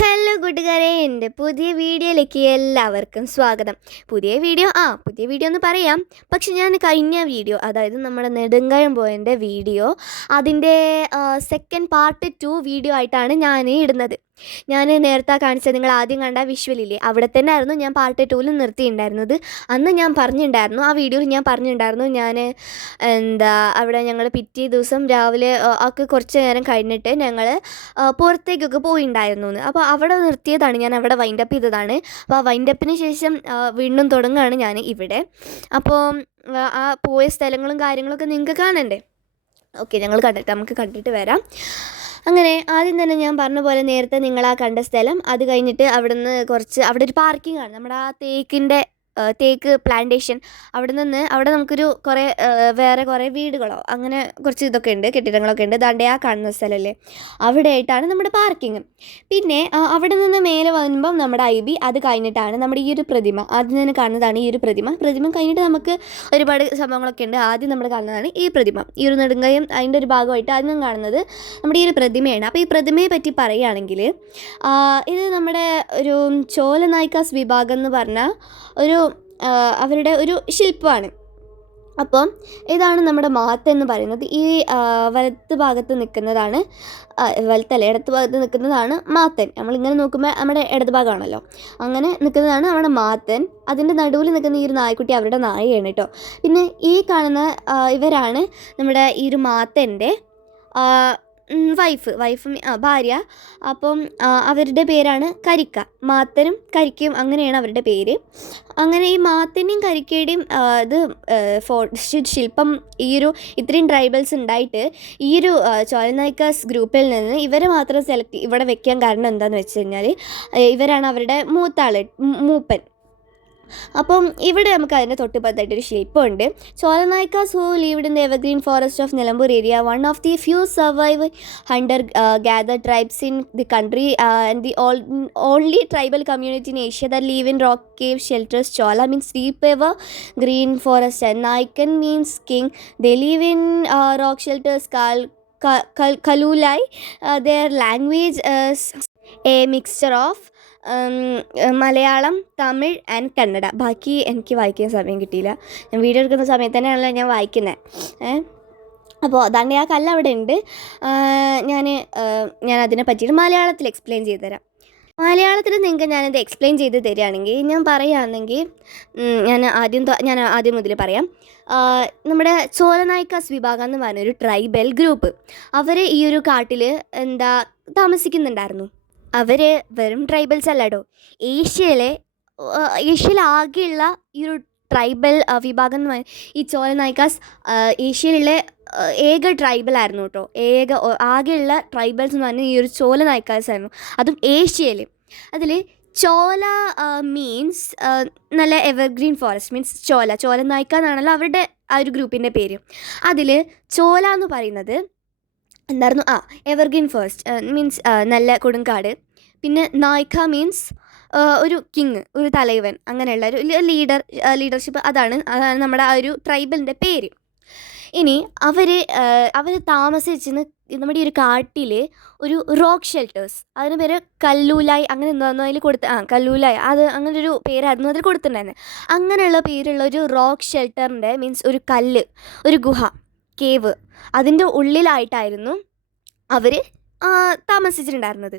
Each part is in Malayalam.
ഹലോ കൂട്ടുകാരെ, എൻ്റെ പുതിയ വീഡിയോയിലേക്ക് എല്ലാവർക്കും സ്വാഗതം. പുതിയ വീഡിയോ എന്ന് പറയാം. പക്ഷെ ഞാൻ കഴിഞ്ഞ വീഡിയോ, അതായത് നമ്മുടെ നെടുങ്കയം പോയതിൻ്റെ വീഡിയോ, അതിൻ്റെ സെക്കൻഡ് പാർട്ട് 2 വീഡിയോ ആയിട്ടാണ് ഞാൻ ഇടുന്നത്. ഞാൻ നേരത്തെ കാണിച്ചത് നിങ്ങൾ ആദ്യം കണ്ട വിഷ്വലില്ലേ, അവിടെ തന്നെ ആയിരുന്നു ഞാൻ പാർട്ട് 2ൽ നിർത്തിയിട്ടുണ്ടായിരുന്നത്. അന്ന് ഞാൻ പറഞ്ഞിട്ടുണ്ടായിരുന്നു, ആ വീഡിയോയിൽ ഞാൻ പറഞ്ഞിട്ടുണ്ടായിരുന്നു, ഞാൻ അവിടെ ഞങ്ങൾ പിറ്റേ ദിവസം രാവിലെ ഒക്കെ കുറച്ച് നേരം കഴിഞ്ഞിട്ട് ഞങ്ങൾ പുറത്തേക്കൊക്കെ പോയിണ്ടായിരുന്നു എന്ന്. അപ്പോൾ അവിടെ നിർത്തിയതാണ്, ഞാൻ അവിടെ വൈൻഡപ്പ് ചെയ്തതാണ്. അപ്പോൾ ആ വൈൻഡപ്പിന് ശേഷം വീണ്ടും തുടങ്ങുകയാണ് ഞാൻ ഇവിടെ. അപ്പോൾ ആ പോയ സ്ഥലങ്ങളും കാര്യങ്ങളൊക്കെ നിങ്ങൾക്ക് കാണണ്ടേ? ഓക്കെ, നമുക്ക് കണ്ടിട്ട് വരാം. അങ്ങനെ ആദ്യം തന്നെ ഞാൻ പറഞ്ഞ പോലെ നേരത്തെ നിങ്ങൾ ആ കണ്ട സ്ഥലം, അത് കഴിഞ്ഞിട്ട് അവിടെ ഒരു പാർക്കിംഗ് ആണ്, നമ്മുടെ ആ തേക്ക് പ്ലാന്റേഷൻ. അവിടെ നമുക്കൊരു വേറെ കുറേ വീടുകളോ അങ്ങനെ കുറച്ച് ഇതൊക്കെ ഉണ്ട്, കെട്ടിടങ്ങളൊക്കെ ഉണ്ട്. ദാണ്ടെ ആ കാണുന്ന സ്ഥലമല്ലേ, അവിടെ ആയിട്ടാണ് നമ്മുടെ പാർക്കിങ്. പിന്നെ അവിടെ നിന്ന് മേലെ വരുമ്പം നമ്മുടെ IB, അത് കഴിഞ്ഞിട്ടാണ് നമ്മുടെ ഈ ഒരു പ്രതിമ. ആദ്യം തന്നെ കാണുന്നതാണ് ഈ ഒരു പ്രതിമ കഴിഞ്ഞിട്ട് നമുക്ക് ഒരുപാട് സംഭവങ്ങളൊക്കെ ഉണ്ട്. ആദ്യം നമ്മൾ കാണുന്നതാണ് ഈ പ്രതിമ, ഈ ഒരു നെടുങ്കയം അതിൻ്റെ ഒരു ഭാഗമായിട്ട് ആദ്യം കാണുന്നത് നമ്മുടെ ഈ ഒരു പ്രതിമയാണ്. അപ്പോൾ ഈ പ്രതിമയെ പറ്റി പറയുകയാണെങ്കിൽ, ഇത് നമ്മുടെ ഒരു ചോല നായിക്കാസ് വിഭാഗം എന്ന് പറഞ്ഞ അവരുടെ ഒരു ശില്പമാണ്. അപ്പം ഇതാണ് നമ്മുടെ മാത്ത് എന്ന് പറയുന്നത്. ഈ ഇടത്ത് ഭാഗത്ത് നിൽക്കുന്നതാണ് മാത്തൻ. നമ്മളിങ്ങനെ നോക്കുമ്പോൾ നമ്മുടെ ഇടത് ഭാഗമാണല്ലോ, അങ്ങനെ നിൽക്കുന്നതാണ് നമ്മുടെ മാത്തൻ. അതിൻ്റെ നടുവിൽ നിൽക്കുന്ന ഈ ഒരു നായ്ക്കുട്ടി അവരുടെ നായയാണ് കേട്ടോ. പിന്നെ ഈ കാണുന്ന ഇവരാണ് നമ്മുടെ ഈ ഒരു മാത്തൻ്റെ ഭാര്യ. അപ്പം അവരുടെ പേരാണ് കരിക്ക. മാത്തനും കരിക്കയും അങ്ങനെയാണ് അവരുടെ പേര്. അങ്ങനെ ഈ മാത്തൻ്റെയും കരിക്കയുടെയും ശില്പം ഇത്രയും ട്രൈബൽസ് ഉണ്ടായിട്ട് ഈ ഒരു ചോലനായിക്കാസ് ഗ്രൂപ്പിൽ നിന്ന് ഇവരെ മാത്രം ഇവിടെ വെക്കാൻ കാരണം എന്താണെന്ന് വെച്ച് കഴിഞ്ഞാൽ, ഇവരാണ് അവരുടെ മൂപ്പൻ. അപ്പം ഇവിടെ നമുക്ക് അതിൻ്റെ തൊട്ടുപത്തായിട്ടൊരു ശില്പമുണ്ട്. Cholanaickas who lived in the evergreen forest of Nilambur area, one of the few survive hunter gatherer tribes in the country and the only tribal community in Asia that live in rock cave shelters. Chola means deep ever green forest and Naikan means king. They live in rock shelters called Kalulai. Their language is a mixture of Malayalam, Tamil and Kannada. ബാക്കി എനിക്ക് വായിക്കാൻ സമയം കിട്ടിയില്ല, ഞാൻ വീഡിയോ എടുക്കുന്ന സമയത്ത് തന്നെയാണല്ലോ ഞാൻ വായിക്കുന്നത്. അപ്പോൾ അതാണ്ട് ആ കല്ല് അവിടെ ഉണ്ട്. ഞാൻ അതിനെ പറ്റിയിട്ട് മലയാളത്തിൽ എക്സ്പ്ലെയിൻ ചെയ്തു തരാം. മലയാളത്തിൽ നിങ്ങൾക്ക് ഞാനിത് എക്സ്പ്ലെയിൻ ചെയ്ത് തരികയാണെങ്കിൽ, ഞാൻ പറയുകയാണെങ്കിൽ ഞാൻ ആദ്യം മുതൽ പറയാം. നമ്മുടെ ചോലനായിക്കാസ് വിഭാഗം എന്ന് പറഞ്ഞൊരു ട്രൈബൽ ഗ്രൂപ്പ്, അവർ ഈ ഒരു കാട്ടിൽ താമസിക്കുന്നുണ്ടായിരുന്നു. അവർ വെറും ട്രൈബൽസ് അല്ലാട്ടോ, ഏഷ്യയിലാകെയുള്ള ഈ ഒരു ട്രൈബൽ വിഭാഗം എന്ന് പറഞ്ഞാൽ ഈ ചോലനായിക്കാസ് ഏഷ്യയിലുള്ള ഏക ട്രൈബലായിരുന്നു കേട്ടോ. ആകെയുള്ള ട്രൈബൽസ് എന്ന് പറഞ്ഞാൽ ഈ ഒരു ചോലനായിക്കാസ് ആയിരുന്നു, അതും ഏഷ്യയിൽ. അതിൽ ചോല മീൻസ് നല്ല എവർഗ്രീൻ ഫോറസ്റ്റ് മീൻസ് ചോലനായിക്ക എന്നാണല്ലോ അവരുടെ ആ ഒരു ഗ്രൂപ്പിൻ്റെ പേര്. അതിൽ ചോല എന്ന് പറയുന്നത് എന്തായിരുന്നു, എവർഗ്രീൻ ഫോറസ്റ്റ് മീൻസ് നല്ല കൊടുങ്കാട്. പിന്നെ നായിക്ക മീൻസ് ഒരു കിങ്, ഒരു തലവൻ, അങ്ങനെയുള്ള ഒരു ലീഡർഷിപ്പ്. അതാണ് നമ്മുടെ ആ ഒരു ട്രൈബലിൻ്റെ പേര്. ഇനി അവർ താമസിച്ചിരുന്ന നമ്മുടെ ഈ ഒരു കാട്ടിൽ ഒരു റോക്ക് ഷെൽട്ടേഴ്സ്, അതിന് പേര് കല്ലൂലായി, അങ്ങനെ എന്താണെന്നോ അതിൽ കല്ലൂലായി, അത് അങ്ങനെ ഒരു പേരായിരുന്നു അതിൽ കൊടുത്തിട്ടുണ്ടായിരുന്നത്. അങ്ങനെയുള്ള പേരുള്ള ഒരു റോക്ക് ഷെൽട്ടറിൻ്റെ മീൻസ് ഒരു കല്ല്, ഒരു ഗുഹ, കേവ്, അതിൻ്റെ ഉള്ളിലായിട്ടായിരുന്നു അവർ താമസിച്ചിട്ടുണ്ടായിരുന്നത്.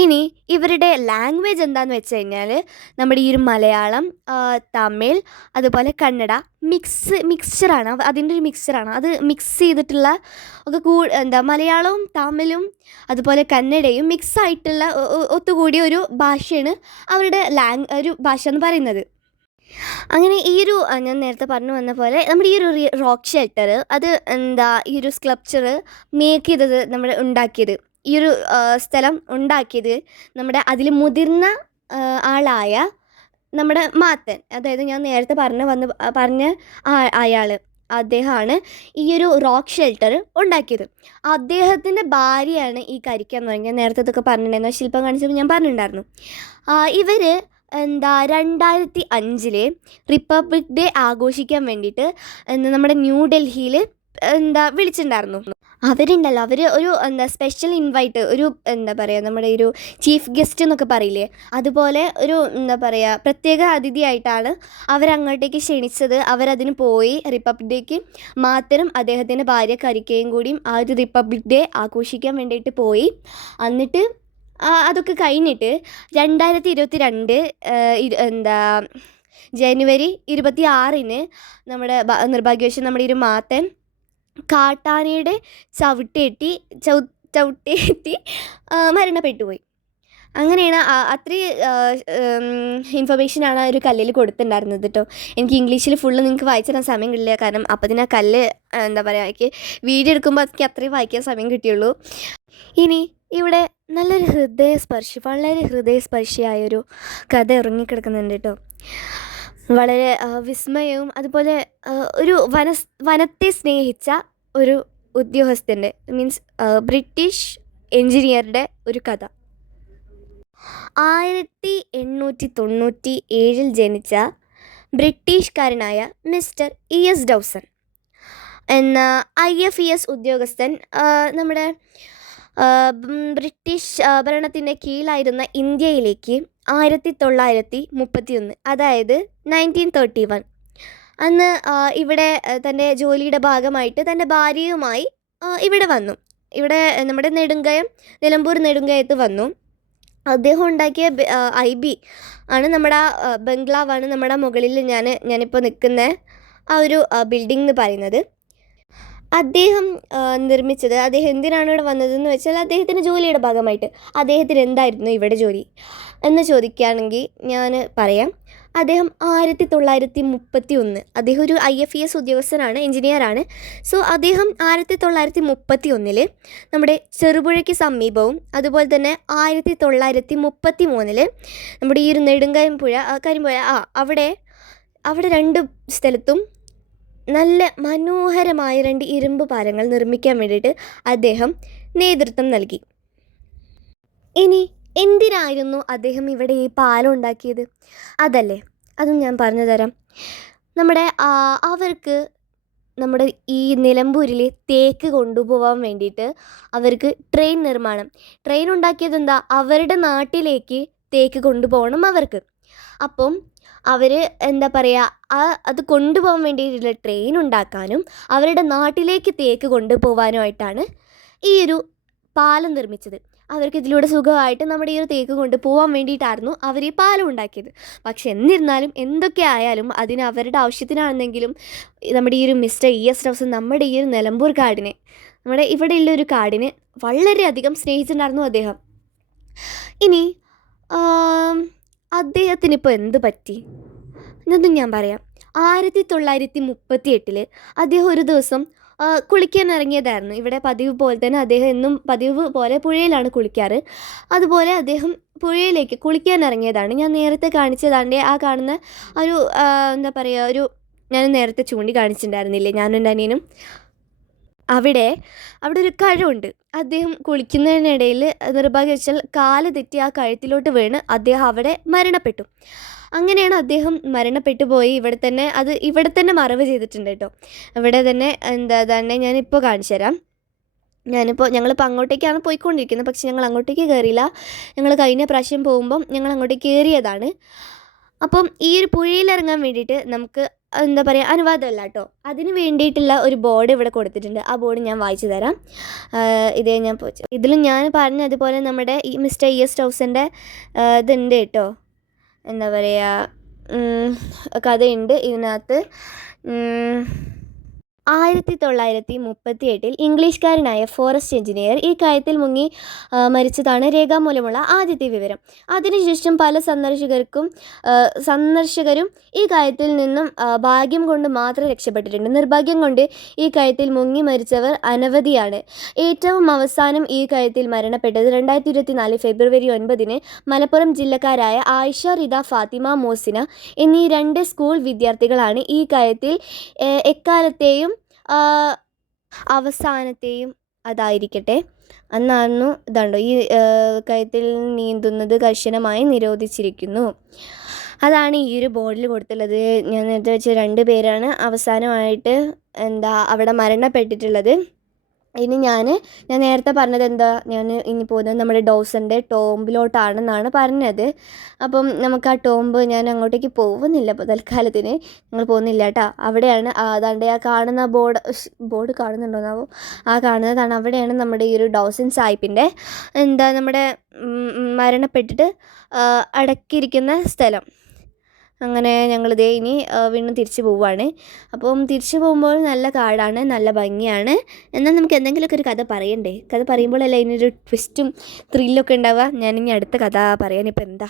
ഇനി ഇവരുടെ ലാംഗ്വേജ് എന്താണെന്ന് വെച്ച് കഴിഞ്ഞാൽ, നമ്മുടെ ഈ ഒരു മലയാളം, തമിഴ്, അതുപോലെ കന്നഡ മിക്സ്ചറാണ്, അതിൻ്റെ ഒരു മിക്സ്ചറാണ്. അത് മിക്സ് ചെയ്തിട്ടുള്ള ഒക്കെ മലയാളവും തമിഴും അതുപോലെ കന്നഡയും മിക്സ് ആയിട്ടുള്ള ഒത്തുകൂടിയ ഒരു ഭാഷയാണ് അവരുടെ ഒരു ഭാഷ എന്ന് പറയുന്നത്. അങ്ങനെ ഈ ഒരു ഞാൻ നേരത്തെ പറഞ്ഞു വന്ന പോലെ നമ്മുടെ ഈ ഒരു റോക്ക് ഷെൽട്ടർ, അത് ഈ ഒരു സ്കൾപ്ചർ ഉണ്ടാക്കിയത്, ഈ ഒരു സ്ഥലം ഉണ്ടാക്കിയത് നമ്മുടെ അതിൽ മുതിർന്ന ആളായ നമ്മുടെ മാത്തൻ, അതായത് ഞാൻ നേരത്തെ പറഞ്ഞ അയാൾ, അദ്ദേഹമാണ് ഈ ഒരു റോക്ക് ഷെൽട്ടർ ഉണ്ടാക്കിയത്. അദ്ദേഹത്തിൻ്റെ ഭാര്യയാണ് ഈ കരിക്ക എന്ന് പറഞ്ഞാൽ നേരത്തെ ഇതൊക്കെ പറഞ്ഞിട്ടുണ്ടായിരുന്നു, ശില്പം കാണിച്ചപ്പോൾ ഞാൻ പറഞ്ഞിട്ടുണ്ടായിരുന്നു. ഇവർ 2005 റിപ്പബ്ലിക് ഡേ ആഘോഷിക്കാൻ വേണ്ടിയിട്ട് നമ്മുടെ ന്യൂഡൽഹിയിൽ വിളിച്ചിട്ടുണ്ടായിരുന്നു. അവരുണ്ടല്ലോ, അവർ ഒരു സ്പെഷ്യൽ ഇൻവൈറ്റ്, ഒരു നമ്മുടെ ഒരു ചീഫ് ഗസ്റ്റ് എന്നൊക്കെ പറയില്ലേ, അതുപോലെ ഒരു പ്രത്യേക അതിഥിയായിട്ടാണ് അവരങ്ങോട്ടേക്ക് ക്ഷണിച്ചത്. അവരതിന് പോയി. റിപ്പബ്ലിക് ഡേക്ക് മാത്തനും അദ്ദേഹത്തിൻ്റെ ഭാര്യ കരിക്കയും കൂടിയും ആ ഒരു റിപ്പബ്ലിക് ഡേ ആഘോഷിക്കാൻ വേണ്ടിയിട്ട് പോയി. എന്നിട്ട് അതൊക്കെ കഴിഞ്ഞിട്ട് 2022 ജനുവരി 26 നമ്മുടെ നിർഭാഗ്യവശാൽ നമ്മുടെ ഒരു മാത്തൻ കാട്ടാനയുടെ ചവിട്ടേറ്റി മരണപ്പെട്ടുപോയി. അങ്ങനെയാണ് അത്രയും ഇൻഫർമേഷനാണ് ആ ഒരു കല്ലിൽ കൊടുത്തിട്ടുണ്ടായിരുന്നത് കേട്ടോ. എനിക്ക് ഇംഗ്ലീഷിൽ ഫുള്ള് നിങ്ങൾക്ക് വായിച്ചു തരാൻ സമയം കിട്ടില്ല, കാരണം അപ്പത്തിന് ആ കല്ല് എനിക്ക് വീഡിയോ എടുക്കുമ്പോൾ എനിക്ക് അത്രയും വായിക്കാൻ സമയം കിട്ടിയുള്ളൂ. ഇനി ഇവിടെ നല്ലൊരു വളരെ ഹൃദയസ്പർശിയായൊരു കഥ ഇറങ്ങിക്കിടക്കുന്നുണ്ട് കേട്ടോ. വളരെ വിസ്മയവും അതുപോലെ ഒരു വനത്തെ സ്നേഹിച്ച ഒരു ഉദ്യോഗസ്ഥൻ്റെ, മീൻസ് ബ്രിട്ടീഷ് എൻജിനീയറുടെ ഒരു കഥ. 1897 ജനിച്ച ബ്രിട്ടീഷുകാരനായ മിസ്റ്റർ ES ഡൗസൺ എന്ന IFES ഉദ്യോഗസ്ഥൻ നമ്മുടെ ബ്രിട്ടീഷ് ഭരണത്തിൻ്റെ കീഴിലായിരുന്ന ഇന്ത്യയിലേക്ക് 1931, അതായത് 1931 അന്ന് ഇവിടെ തൻ്റെ ജോലിയുടെ ഭാഗമായിട്ട് തൻ്റെ ഭാര്യയുമായി ഇവിടെ വന്നു. ഇവിടെ നമ്മുടെ നിലമ്പൂർ നെടുങ്കയത്ത് വന്നു. അദ്ദേഹം ഉണ്ടാക്കിയ IB ആണ് നമ്മുടെ ബംഗ്ലാവാണ് നമ്മുടെ മുകളിൽ ഞാനിപ്പോൾ നിൽക്കുന്ന ആ ഒരു ബിൽഡിംഗ് എന്ന് പറയുന്നത്. അദ്ദേഹം നിർമ്മിച്ചത്, അദ്ദേഹം എന്തിനാണ് ഇവിടെ വന്നതെന്ന് വെച്ചാൽ അദ്ദേഹത്തിൻ്റെ ജോലിയുടെ ഭാഗമായിട്ട്. അദ്ദേഹത്തിന് എന്തായിരുന്നു ഇവിടെ ജോലി എന്ന് ചോദിക്കുകയാണെങ്കിൽ ഞാൻ പറയാം, അദ്ദേഹം 1931, അദ്ദേഹം ഒരു IFES ഉദ്യോഗസ്ഥനാണ്, എൻജിനീയറാണ്. സോ അദ്ദേഹം 1931 നമ്മുടെ ചെറുപുഴയ്ക്ക് സമീപവും അതുപോലെ തന്നെ 1933 നമ്മുടെ ഈ ഒരു കരിമ്പുഴ അവിടെ 2 സ്ഥലത്തും നല്ല മനോഹരമായ 2 ഇരുമ്പ് പാലങ്ങൾ നിർമ്മിക്കാൻ വേണ്ടിയിട്ട് അദ്ദേഹം നേതൃത്വം നൽകി. ഇനി എന്തിനായിരുന്നു അദ്ദേഹം ഇവിടെ ഈ പാലം ഉണ്ടാക്കിയത്? അതും ഞാൻ പറഞ്ഞു തരാം. അവർക്ക് നമ്മുടെ ഈ നിലമ്പൂരിൽ തേക്ക് കൊണ്ടുപോകാൻ വേണ്ടിയിട്ട് അവർക്ക് ട്രെയിൻ ഉണ്ടാക്കിയത് അവരുടെ നാട്ടിലേക്ക് തേക്ക് കൊണ്ടുപോകണം അവർക്ക്. അപ്പം അവർ അത് കൊണ്ടുപോകാൻ വേണ്ടിയിട്ടുള്ള ട്രെയിൻ ഉണ്ടാക്കാനും അവരുടെ നാട്ടിലേക്ക് തേക്ക് കൊണ്ടുപോകാനുമായിട്ടാണ് ഈ ഒരു പാലം നിർമ്മിച്ചത്. അവർക്ക് ഇതിലൂടെ സുഖമായിട്ട് നമ്മുടെ ഈ ഒരു തേക്ക് കൊണ്ടുപോകാൻ വേണ്ടിയിട്ടായിരുന്നു അവർ ഈ പാലം ഉണ്ടാക്കിയത്. പക്ഷെ എന്നിരുന്നാലും എന്തൊക്കെ ആയാലും അതിന് അവരുടെ ആവശ്യത്തിനാണെന്നെങ്കിലും നമ്മുടെ ഈ ഒരു മിസ്റ്റർ ES ഡൗസൺ നമ്മുടെ ഈ ഒരു നിലമ്പൂർ കാടിനെ, നമ്മുടെ ഇവിടെയുള്ള ഒരു കാടിനെ വളരെയധികം സ്നേഹിച്ചിട്ടുണ്ടായിരുന്നു അദ്ദേഹം. ഇനി അദ്ദേഹത്തിനിപ്പോൾ എന്ത് പറ്റി എന്നതും ഞാൻ പറയാം. 1938 അദ്ദേഹം ഒരു ദിവസം കുളിക്കാൻ ഇറങ്ങിയതായിരുന്നു. ഇവിടെ പതിവ് പോലെ തന്നെ അദ്ദേഹം എന്നും പതിവ് പോലെ പുഴയിലാണ് കുളിക്കാറ്. അതുപോലെ അദ്ദേഹം പുഴയിലേക്ക് കുളിക്കാൻ ഇറങ്ങിയതാണ്. ഞാൻ നേരത്തെ കാണിച്ചതാണ്ട് ആ കാണുന്ന ഒരു ഞാൻ നേരത്തെ ചൂണ്ടിക്കാണിച്ചിട്ടുണ്ടായിരുന്നില്ലേ, ഞാനും എൻ്റെ അനിയനും. അവിടെ ഒരു കഴമുണ്ട്. അദ്ദേഹം കുളിക്കുന്നതിനിടയിൽ നിർഭാഗ്യവശാൽ കാല് തെറ്റി ആ കഴുത്തിലോട്ട് വീണ് അദ്ദേഹം അവിടെ മരണപ്പെട്ടു. അങ്ങനെയാണ് അദ്ദേഹം മരണപ്പെട്ടു പോയി. ഇവിടെ തന്നെ മറവ് ചെയ്തിട്ടുണ്ട് കേട്ടോ. ഇവിടെ തന്നെ ഞാനിപ്പോൾ കാണിച്ചു തരാം. ഞങ്ങളിപ്പോൾ അങ്ങോട്ടേക്കാണ് പോയിക്കൊണ്ടിരിക്കുന്നത്, പക്ഷെ ഞങ്ങൾ അങ്ങോട്ടേക്ക് കയറിയില്ല. ഞങ്ങൾ കഴിഞ്ഞ പ്രാവശ്യം പോകുമ്പം ഞങ്ങൾ അങ്ങോട്ടേക്ക് കയറിയതാണ്. അപ്പം ഈ ഒരു പുഴയിലിറങ്ങാൻ വേണ്ടിയിട്ട് നമുക്ക് അനുവാദമല്ല കേട്ടോ. അതിന് വേണ്ടിയിട്ടുള്ള ഒരു ബോർഡ് ഇവിടെ കൊടുത്തിട്ടുണ്ട്. ആ ബോർഡ് ഞാൻ വായിച്ചു തരാം. ഇതിലും ഞാൻ പറഞ്ഞതുപോലെ നമ്മുടെ ഈ മിസ്റ്റർ ES ഡൗസൻ്റെ ഇതുണ്ട് കേട്ടോ, കഥയുണ്ട് ഇതിനകത്ത്. 1938 ഇംഗ്ലീഷുകാരനായ ഫോറസ്റ്റ് എഞ്ചിനീയർ ഈ കയത്തിൽ മുങ്ങി മരിച്ചതാണ് രേഖാമൂലമുള്ള ആദ്യത്തെ വിവരം. അതിനുശേഷം പല സന്ദർശകരും ഈ കയത്തിൽ നിന്നും ഭാഗ്യം കൊണ്ട് മാത്രം രക്ഷപ്പെട്ടിട്ടുണ്ട്. നിർഭാഗ്യം കൊണ്ട് ഈ കയത്തിൽ മുങ്ങി മരിച്ചവർ അനവധിയാണ്. ഏറ്റവും അവസാനം ഈ കയത്തിൽ മരണപ്പെട്ടത് 2024 ഫെബ്രുവരി 9 മലപ്പുറം ജില്ലക്കാരായ ആയിഷ റിദ ഫാത്തിമ മോസിന എന്നീ 2 സ്കൂൾ വിദ്യാർത്ഥികളാണ്. ഈ കയത്തിൽ എക്കാലത്തെയും അവസാനത്തെയും അതായിരിക്കട്ടെ അന്നായിരുന്നു ഈ കയത്തിൽ നീന്തുന്നത് കർശനമായി നിരോധിച്ചിരിക്കുന്നു. അതാണ് ഈ ഒരു ബോർഡിൽ കൊടുത്തുള്ളത്. ഞാൻ നേരത്തെ വെച്ച 2 പേരാണ് അവസാനമായിട്ട് അവിടെ മരണപ്പെട്ടിട്ടുള്ളത്. ഇനി ഞാൻ നേരത്തെ പറഞ്ഞത് എന്താ, ഞാൻ ഇനി പോകുന്നത് നമ്മുടെ ഡോസൻ്റെ ടോംബിലോട്ടാണെന്നാണ് പറഞ്ഞത്. അപ്പം നമുക്ക് ആ ടോംബ്, ഞാൻ അങ്ങോട്ടേക്ക് പോകുന്നില്ല ഇപ്പോൾ തൽക്കാലത്തിന്, ഞങ്ങൾ പോകുന്നില്ല കേട്ടോ. അവിടെയാണ് അതാണ്ട് ആ കാണുന്ന ബോർഡ് കാണുന്നുണ്ടോന്നാവോ, ആ കാണുന്നതാണ്, അവിടെയാണ് നമ്മുടെ ഈ ഒരു ഡോസൻ സാഹിബിൻ്റെ നമ്മുടെ മരണപ്പെട്ടിട്ട് അടക്കിയിരിക്കുന്ന സ്ഥലം. അങ്ങനെ ഞങ്ങളിതേ ഇനി വീണ്ടും തിരിച്ച് പോവുകയാണ്. അപ്പം തിരിച്ച് പോകുമ്പോൾ നല്ല കാടാണ്, നല്ല ഭംഗിയാണ്. എന്നാൽ നമുക്ക് എന്തെങ്കിലുമൊക്കെ ഒരു കഥ പറയണ്ടേ? കഥ പറയുമ്പോഴല്ലേ ഇതിനൊരു ട്വിസ്റ്റും ത്രില്ലൊക്കെ ഉണ്ടാവുക. ഞാനിനി അടുത്ത കഥ പറയാനിപ്പോൾ എന്താ.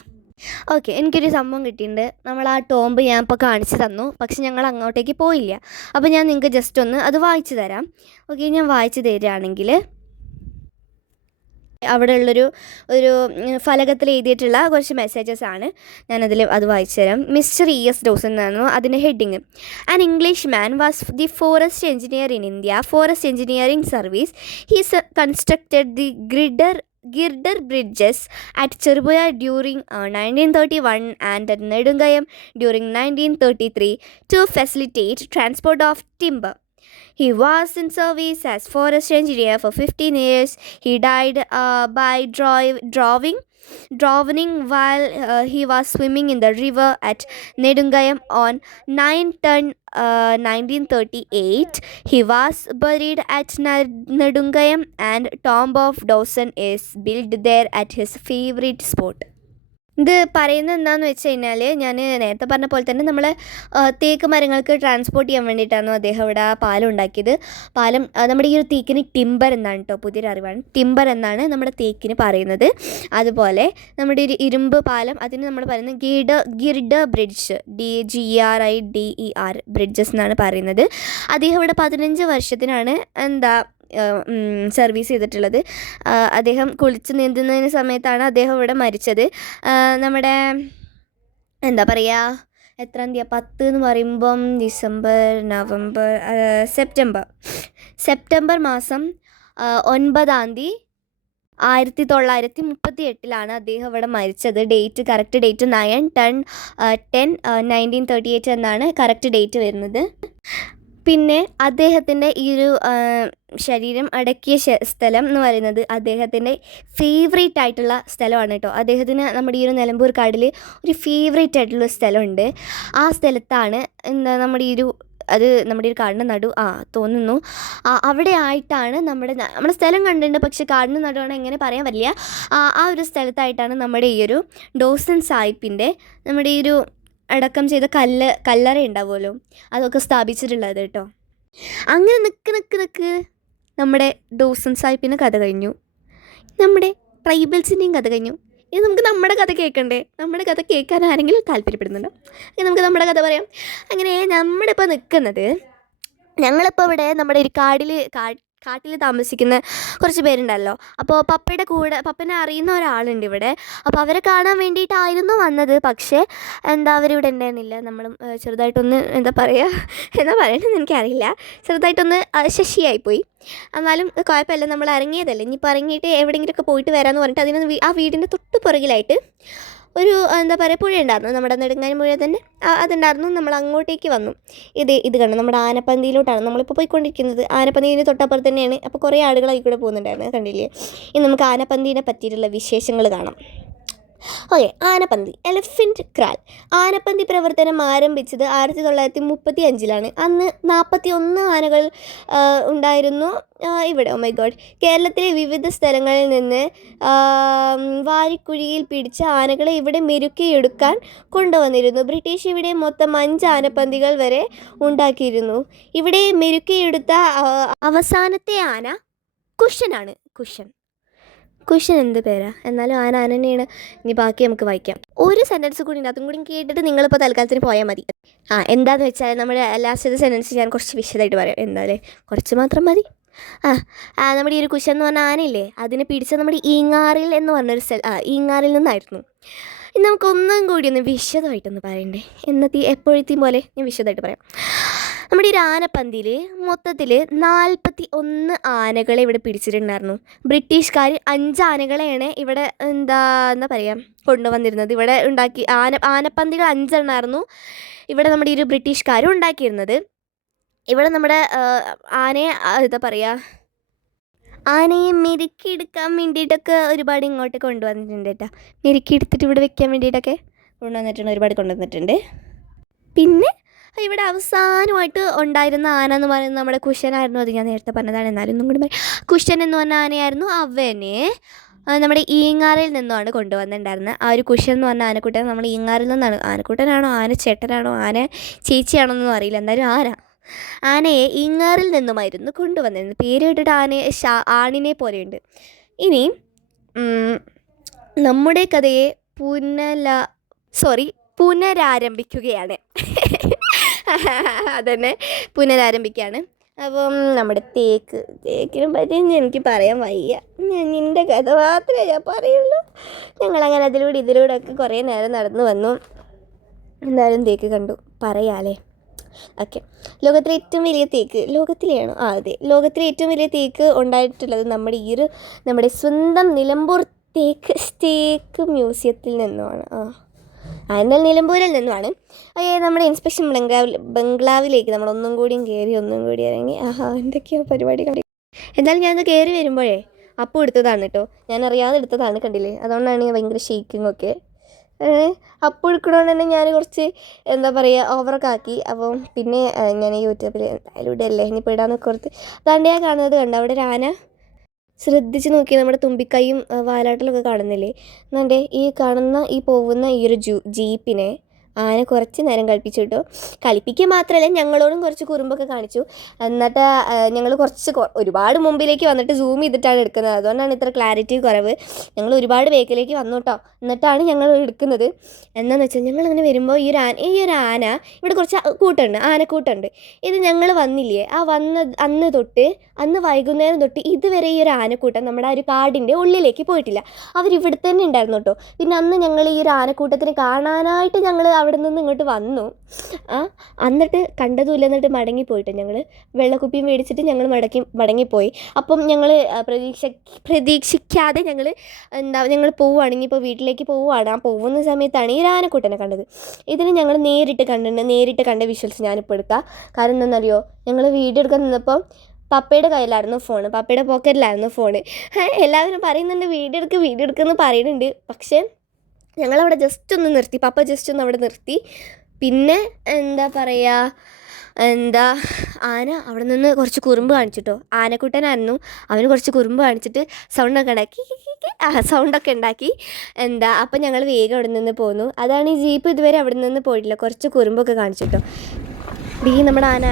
ഓക്കെ, എനിക്കൊരു സംഭവം കിട്ടിയിട്ടുണ്ട്. നമ്മൾ ആ ടോംബ് ഞാൻ ഇപ്പോൾ കാണിച്ചു തന്നു, പക്ഷെ ഞങ്ങൾ അങ്ങോട്ടേക്ക് പോയില്ല. അപ്പോൾ ഞാൻ നിങ്ങൾക്ക് ജസ്റ്റ് ഒന്ന് അത് വായിച്ചു തരാം. ഓക്കെ, ഞാൻ വായിച്ചു തരികയാണെങ്കിൽ അവിടെ ഉള്ളൊരു ഫലകത്തിൽ എഴുതിയിട്ടുള്ള കുറച്ച് മെസ്സേജസ് ആണ്. ഞാനതിൽ അത് വായിച്ചു തരാം. Mister E.S. ഡോസൻ എന്നായിരുന്നു അതിൻ്റെ heading. An English man was the forest engineer in India, forest engineering service. He's constructed the girder bridges at Cherbuya during 1931 and at Nedungayam during 1933 to facilitate transport of timber. He was in service as forest engineer for 15 years. He died by drowning while he was swimming in the river at Nedungayam on 9/10 1938. He was buried at Nedungayam and tomb of Dawson is built there at his favorite spot. ഇത് പറയുന്നത് എന്താണെന്ന് വെച്ച് കഴിഞ്ഞാൽ, ഞാൻ നേരത്തെ പറഞ്ഞ പോലെ തന്നെ നമ്മൾ തേക്ക് മരങ്ങൾക്ക് ട്രാൻസ്പോർട്ട് ചെയ്യാൻ വേണ്ടിയിട്ടാണ് അദ്ദേഹം ഇവിടെ പാലം ഉണ്ടാക്കിയത്. പാലം നമ്മുടെ ഈ ഒരു തേക്കിന് ടിമ്പർ എന്നാണ് കേട്ടോ, പുതിയൊരു അറിവാണ്. ടിമ്പർ എന്നാണ് നമ്മുടെ തേക്കിന് പറയുന്നത്. അതുപോലെ നമ്മുടെ ഒരു ഇരുമ്പ് പാലം, അതിന് നമ്മൾ പറയുന്നത് ഗിർഡർ ബ്രിഡ്ജ്, GRIDER ബ്രിഡ്ജസ് എന്നാണ് പറയുന്നത്. അദ്ദേഹം ഇവിടെ 15 വർഷത്തിനാണ് സർവീസ് ചെയ്തിട്ടുള്ളത്. അദ്ദേഹം കുളിച്ച് നീന്തുന്നതിന് സമയത്താണ് അദ്ദേഹം ഇവിടെ മരിച്ചത്. നമ്മുടെ എന്താ പറയുക, എത്രാം തീയതി, 10 എന്ന് പറയുമ്പം ഡിസംബർ, നവംബർ, സെപ്റ്റംബർ മാസം 9-ാം തീയതി 1938 അദ്ദേഹം ഇവിടെ മരിച്ചത്. കറക്റ്റ് ഡേറ്റ് 9/10/1938 എന്നാണ് കറക്റ്റ് ഡേറ്റ് വരുന്നത്. പിന്നെ അദ്ദേഹത്തിൻ്റെ ഈ ഒരു ശരീരം അടക്കിയ സ്ഥലം എന്ന് പറയുന്നത് അദ്ദേഹത്തിൻ്റെ ഫേവറേറ്റ് ആയിട്ടുള്ള സ്ഥലമാണ് കേട്ടോ. അദ്ദേഹത്തിന് നമ്മുടെ ഈ ഒരു നിലമ്പൂർ കാടിൽ ഒരു ഫേവറേറ്റ് ആയിട്ടുള്ള സ്ഥലമുണ്ട്. ആ സ്ഥലത്താണ് നമ്മുടെ ഈ ഒരു നമ്മുടെ ഒരു കാടിൻ്റെ തോന്നുന്നു അവിടെ ആയിട്ടാണ് നമ്മുടെ സ്ഥലം കണ്ടിട്ടുണ്ട്, പക്ഷെ കാടിൻ്റെ നടുവാണ് എങ്ങനെ പറയാൻ പറ്റില്ല. ആ ഒരു സ്ഥലത്തായിട്ടാണ് നമ്മുടെ ഈ ഒരു ഡോസൻ സാഹിബിൻ്റെ നമ്മുടെ ഈ ഒരു അടക്കം ചെയ്ത കല്ലറ ഉണ്ടാവുമല്ലോ, അതൊക്കെ സ്ഥാപിച്ചിട്ടുള്ളത് കേട്ടോ. അങ്ങനെ നിൽക്ക് നമ്മുടെ ഡോസൻ സാഹിബിൻ്റെ കഥ കഴിഞ്ഞു, നമ്മുടെ ട്രൈബൽസിൻ്റെയും കഥ കഴിഞ്ഞു. ഇനി നമുക്ക് നമ്മുടെ കഥ കേൾക്കണ്ടേ? നമ്മുടെ കഥ കേൾക്കാൻ ആരെങ്കിലും താല്പര്യപ്പെടുന്നുണ്ടോ? അങ്ങനെ നമുക്ക് നമ്മുടെ കഥ പറയാം. അങ്ങനെ നമ്മളിപ്പോൾ നിൽക്കുന്നത്, ഞങ്ങളിപ്പോൾ ഇവിടെ നമ്മുടെ ഒരു കാട്ടിൽ താമസിക്കുന്ന കുറച്ച് പേരുണ്ടല്ലോ. അപ്പോൾ പപ്പനെ അറിയുന്ന ഒരാളുണ്ട് ഇവിടെ. അപ്പോൾ അവരെ കാണാൻ വേണ്ടിയിട്ടായിരുന്നു വന്നത്. പക്ഷേ അവരിവിടെ ഉണ്ടായിരുന്നില്ല. നമ്മളും ചെറുതായിട്ടൊന്ന് എന്താ പറയണമെന്ന് എനിക്കറിയില്ല, ചെറുതായിട്ടൊന്ന് ശശിയായിപ്പോയി. എന്നാലും കുഴപ്പമില്ല, നമ്മൾ ഇറങ്ങിയതല്ലേ. ഇനിയിപ്പോൾ ഇറങ്ങിയിട്ട് എവിടെയെങ്കിലുമൊക്കെ പോയിട്ട് വരാമെന്ന് പറഞ്ഞിട്ട് ആ വീടിൻ്റെ തൊട്ട് പുറകിലായിട്ട് ഒരു പുഴ ഉണ്ടായിരുന്നു, നമ്മുടെ നെടുങ്ങാനും പുഴ തന്നെ അതുണ്ടായിരുന്നു. നമ്മൾ അങ്ങോട്ടേക്ക് വന്നു. ഇത് കണ്ടു, നമ്മുടെ ആനപ്പന്തിയിലോട്ടാണ് നമ്മളിപ്പോൾ പോയിക്കൊണ്ടിരിക്കുന്നത്. ആനപ്പന്തീൻ്റെ തൊട്ടപ്പുറത്ത് തന്നെയാണ്. അപ്പോൾ കുറേ ആളുകളായി കൂടെ പോകുന്നുണ്ടായിരുന്നു, കണ്ടില്ലേ? ഇനി നമുക്ക് ആനപ്പന്തീനെ പറ്റിയിട്ടുള്ള വിശേഷങ്ങൾ കാണാം. Okay, Anappanthi, elephant ക്രാൽ. ആനപ്പന്തി പ്രവർത്തനം ആരംഭിച്ചത് 1935 അന്ന് 41 ആനകൾ ഉണ്ടായിരുന്നു ഇവിടെ. Oh my god. കേരളത്തിലെ വിവിധ സ്ഥലങ്ങളിൽ നിന്ന് വാരിക്കുഴിയിൽ പിടിച്ച ആനകളെ ഇവിടെ മെരുക്കിയെടുക്കാൻ കൊണ്ടുവന്നിരുന്നു. ബ്രിട്ടീഷ് ഇവിടെ മൊത്തം 5 ആനപ്പന്തികൾ വരെ ഉണ്ടാക്കിയിരുന്നു. ഇവിടെ മെരുക്കിയെടുത്ത അവസാനത്തെ ആന കുഷനാണ്. കുഷൻ എന്ത് പേരാ, എന്നാലും ആന തന്നെയാണ്. ഇനി ബാക്കി നമുക്ക് വായിക്കാം. ഒരു സെൻറ്റൻസ് കൂടി ഉണ്ട്, അതും കൂടി കേട്ടിട്ട് നിങ്ങളിപ്പോൾ തൽക്കാലത്തിന് പോയാൽ മതി. എന്താണെന്ന് വെച്ചാൽ നമ്മുടെ ലാസ്റ്റത്തെ സെൻറ്റൻസ് ഞാൻ കുറച്ച് വിശദമായിട്ട് പറയാം. എന്തായാലും കുറച്ച് മാത്രം മതി. നമ്മുടെ ഈ ഒരു കുഷൻ എന്ന് പറഞ്ഞ ആനയില്ലേ, അതിനെ പിടിച്ച നമ്മുടെ ഈങ്ങാറിൽ എന്ന് പറഞ്ഞൊരു ഈങ്ങാറിൽ നിന്നായിരുന്നു. ഇനി നമുക്കൊന്നും കൂടി ഒന്ന് വിശദമായിട്ടൊന്ന് പറയണ്ടേ? എപ്പോഴത്തെയും പോലെ ഞാൻ വിശദമായിട്ട് പറയാം. നമ്മുടെ ഈ ഒരു ആനപ്പന്തിയിൽ മൊത്തത്തിൽ 41 ആനകളെ ഇവിടെ പിടിച്ചിട്ടുണ്ടായിരുന്നു. ബ്രിട്ടീഷുകാർ 5 ആനകളെയാണ് ഇവിടെ എന്താ പറയുക കൊണ്ടുവന്നിരുന്നത്. ഇവിടെ ഉണ്ടാക്കി ആനപ്പന്തികൾ 5 എണ്ണമായിരുന്നു ഇവിടെ നമ്മുടെ ഈ ഒരു ബ്രിട്ടീഷുകാർ ഉണ്ടാക്കിയിരുന്നത്. ഇവിടെ നമ്മുടെ ആനയെ എന്താ പറയുക ആനയെ മെരുക്കിയെടുക്കാൻ വേണ്ടിയിട്ടൊക്കെ ഒരുപാട് ഇങ്ങോട്ട് കൊണ്ടുവന്നിട്ടുണ്ട് കേട്ടോ. മെരുക്കിയെടുത്തിട്ട് ഇവിടെ വെക്കാൻ വേണ്ടിയിട്ടൊക്കെ ഒരുപാട് കൊണ്ടുവന്നിട്ടുണ്ട്. പിന്നെ ഇവിടെ അവസാനമായിട്ട് ഉണ്ടായിരുന്ന ആന എന്ന് പറയുന്നത് നമ്മുടെ കുശനായിരുന്നു. അത് ഞാൻ നേരത്തെ പറഞ്ഞതാണ്, എന്നാലും ഒന്നും കൂടി പറയാം. കുശൻ എന്ന് പറഞ്ഞ ആനയായിരുന്നു. അവനെ നമ്മുടെ ഈങ്ങാറിൽ നിന്നുമാണ് കൊണ്ടുവന്നിട്ടുണ്ടായിരുന്നത്. ആ ഒരു കുശൻ എന്ന് പറഞ്ഞ ആനക്കുട്ടൻ നമ്മൾ ഈങ്ങാറിൽ നിന്നാണ്. ആനക്കുട്ടനാണോ ആന ചേട്ടനാണോ ആന ചേച്ചിയാണോ എന്നൊന്നും അറിയില്ല, എന്തായാലും ആനയെ ഈങ്ങാറിൽ നിന്നുമായിരുന്നു കൊണ്ടുവന്നിരുന്നത്. പേര് കേട്ടിട്ട് ആണിനെ പോലെയുണ്ട്. ഇനി നമ്മുടെ കഥയെ പുനരാരംഭിക്കുകയാണ്. അതന്നെ പുനരാരംഭിക്കുകയാണ്. അപ്പം നമ്മുടെ തേക്കിനെ പറ്റി എനിക്ക് പറയാൻ വയ്യ. നിൻ്റെ കഥ മാത്രമേ ഞാൻ പറയുള്ളൂ. ഞങ്ങളങ്ങനെ ഇതിലൂടെ ഒക്കെ കുറേ നേരം നടന്നു വന്നു. എന്തായാലും തേക്ക് കണ്ടു പറയാലേ. ഓക്കെ, ലോകത്തിലെ ഏറ്റവും വലിയ തേക്ക് ലോകത്തിലെയാണോ? അതെ, ലോകത്തിലെ ഏറ്റവും വലിയ തേക്ക് ഉണ്ടായിട്ടുള്ളത് നമ്മുടെ സ്വന്തം നിലമ്പൂർ തേക്ക് മ്യൂസിയത്തിൽ നിന്നുമാണ്. എന്നാൽ നിലമ്പൂരിൽ നിന്നുമാണ്. നമ്മുടെ ഇൻസ്പെക്ഷൻ ബംഗ്ലാവിലേക്ക് നമ്മൾ ഒന്നും കൂടി ഇറങ്ങി. എന്തൊക്കെയോ പരിപാടി കണ്ടി. എന്നാലും ഞാനത് കയറി വരുമ്പോഴേ അപ്പോൾ എടുത്തതാണ് കേട്ടോ, ഞാൻ അറിയാതെ എടുത്തതാണ്, കണ്ടില്ലേ? അതുകൊണ്ടാണ് ഭയങ്കര ഷെയ്ക്കിങ്ങൊക്കെ. അപ്പോൾ എടുക്കണോണ്ട് തന്നെ ഞാൻ കുറച്ച് എന്താ പറയുക ഓവറൊക്കെ ആക്കി. അപ്പം പിന്നെ ഞാൻ യൂട്യൂബിൽ എന്തായാലും ഇടല്ലേ ഇനിയിപ്പോൾ ഇടാന്നൊക്കെ ഓർത്ത് അതാണ്ട് ഞാൻ കാണുന്നത് കണ്ടോ, അവിടെ ഒരു ആന ശ്രദ്ധിച്ച് നോക്കി നമ്മുടെ തുമ്പിക്കൈയും വാലാട്ടിലൊക്കെ കാണുന്നില്ലേ? എന്നെ ഈ പോകുന്ന ഈ ഒരു ജീപ്പിനെ ആന കുറച്ച് നേരം കളിപ്പിച്ചു. കളിപ്പിക്കുക മാത്രമല്ല ഞങ്ങളോടും കുറച്ച് കുറുമ്പൊക്കെ കാണിച്ചു. എന്നിട്ട് ഞങ്ങൾ ഒരുപാട് മുമ്പിലേക്ക് വന്നിട്ട് സൂം ചെയ്തിട്ടാണ് എടുക്കുന്നത്. അതുകൊണ്ടാണ് ഇത്ര ക്ലാരിറ്റി കുറവ്. ഞങ്ങൾ ഒരുപാട് ബേക്കിലേക്ക് വന്നു കേട്ടോ. എന്നിട്ടാണ് ഞങ്ങൾ എടുക്കുന്നത്. എന്താണെന്ന് വെച്ചാൽ ഞങ്ങളിങ്ങനെ വരുമ്പോൾ ഈ ഒരു ആന ഇവിടെ കുറച്ച് ആനക്കൂട്ടുണ്ട്. ഇത് ഞങ്ങൾ വന്നില്ലേ, അന്ന് വൈകുന്നേരം തൊട്ട് ഇതുവരെ ഈ ഒരു ആനക്കൂട്ടം നമ്മുടെ ആ ഒരു കാടിൻ്റെ ഉള്ളിലേക്ക് പോയിട്ടില്ല. അവരിവിടെ തന്നെ ഉണ്ടായിരുന്നു കേട്ടോ. പിന്നെ അന്ന് ഞങ്ങൾ ഈ ഒരു ആനക്കൂട്ടത്തിന് കാണാനായിട്ട് ഞങ്ങൾ അവിടെ നിന്ന് ഇങ്ങോട്ട് വന്നു. എന്നിട്ട് കണ്ടതുമില്ല, എന്നിട്ട് മടങ്ങിപ്പോയിട്ട് ഞങ്ങൾ വെള്ളക്കുപ്പിയും മേടിച്ചിട്ട് ഞങ്ങൾ മടങ്ങിപ്പോയി. അപ്പം ഞങ്ങൾ പ്രതീക്ഷിക്കാതെ ഞങ്ങൾ പോവുകയാണെങ്കിൽ ഇപ്പോൾ വീട്ടിലേക്ക് പോവുകയാണ്. ആ പോകുന്ന സമയത്താണ് ഈ ആനക്കൂട്ടനെ കണ്ടത്. ഇതിന് ഞങ്ങൾ നേരിട്ട് കണ്ട വിഷ്വൽസ് ഞാനിപ്പോൾ എടുക്കാം. കാരണം എന്താണെന്നറിയോ, ഞങ്ങൾ വീഡിയോ എടുക്കാൻ നിന്നപ്പോൾ പപ്പയുടെ കയ്യിലായിരുന്നു ഫോൺ, പപ്പയുടെ പോക്കറ്റിലായിരുന്നു ഫോൺ. എല്ലാവരും പറയുന്നുണ്ട് വീഡിയോ എടുക്കുമെന്ന് പറയുന്നുണ്ട്. പക്ഷേ ഞങ്ങളവിടെ പപ്പ ജസ്റ്റ് ഒന്ന് അവിടെ നിർത്തി. പിന്നെ എന്താ പറയുക, ആന അവിടെ നിന്ന് കുറച്ച് കുറുമ്പ് കാണിച്ചിട്ടോ. ആനക്കുട്ടനായിരുന്നു, അവന് കുറച്ച് കുറുമ്പ് കാണിച്ചിട്ട് സൗണ്ടൊക്കെ ഉണ്ടാക്കി. അപ്പം ഞങ്ങൾ വേഗം അവിടെ നിന്ന് പോന്നു. അതാണ് ഈ ജീപ്പ് ഇതുവരെ അവിടെ നിന്ന് പോയിട്ടില്ല, കുറച്ച് കുറുമ്പൊക്കെ കാണിച്ചിട്ടോ. നമ്മുടെ ആന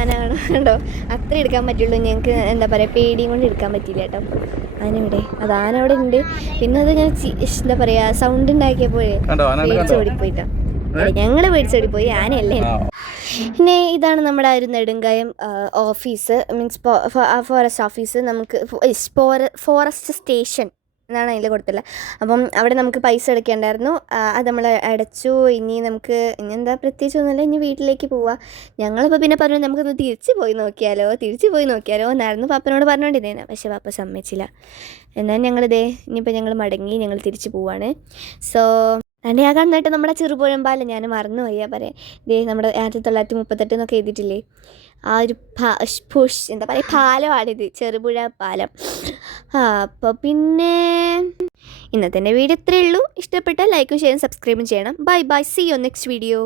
കണ്ടോ, അത്ര എടുക്കാൻ പറ്റുള്ളൂ. ഞങ്ങൾക്ക് എന്താ പറയുക പേടിയും കൊണ്ട് എടുക്കാൻ പറ്റിയില്ല കേട്ടോ. ആന അവിടെ ഉണ്ട്. പിന്നെ അത് ഞാൻ എന്താ പറയുക സൗണ്ട് ഉണ്ടാക്കിയപ്പോഴേ പേടിച്ചോടിപ്പോയിട്ടോ. ഞങ്ങൾ പേടിച്ചോടിപ്പോയി, ആനയല്ലേ. പിന്നെ ഇതാണ് നമ്മുടെ ഒരു Nedumkayam office, means forest office. നമുക്ക് ഫോറസ്റ്റ് സ്റ്റേഷൻ എന്നാണ് അതിൽ കൊടുത്തില്ല. അപ്പം അവിടെ നമുക്ക് പൈസ അടയ്ക്കേണ്ടായിരുന്നു. അത് നമ്മൾ അടച്ചു. ഇനി എന്താ പ്രത്യേകിച്ച് ഒന്നുമില്ല, ഇനി വീട്ടിലേക്ക് പോവാം. ഞങ്ങളിപ്പോൾ പിന്നെ പറഞ്ഞു നമുക്കൊന്ന് തിരിച്ചു പോയി നോക്കിയാലോ എന്നായിരുന്നു പപ്പനോട് പറഞ്ഞുകൊണ്ടിരുന്നേനെ. പക്ഷേ പപ്പ സമ്മതിച്ചില്ല. എന്നാൽ ഇനിയിപ്പോൾ ഞങ്ങൾ മടങ്ങി, ഞങ്ങൾ തിരിച്ചു പോവാണ്. സോ ഞാൻ കണ്ടിട്ട് നമ്മുടെ ചെറുപുഴം പാലം ഞാൻ മറന്നുപോയി പറയാം. നമ്മുടെ 1938 എന്നൊക്കെ എഴുതിയിട്ടില്ലേ, ആ ഒരു എന്താ പറയുക പാലമാണിത്, ചെറുപുഴ പാലം. അപ്പോൾ പിന്നെ ഇന്നത്തെ വീഡിയോ ഇത്രയേ ഉള്ളൂ. ഇഷ്ടപ്പെട്ടാൽ ലൈക്കും ഷെയറും സബ്സ്ക്രൈബും ചെയ്യണം. Bye, see you next video.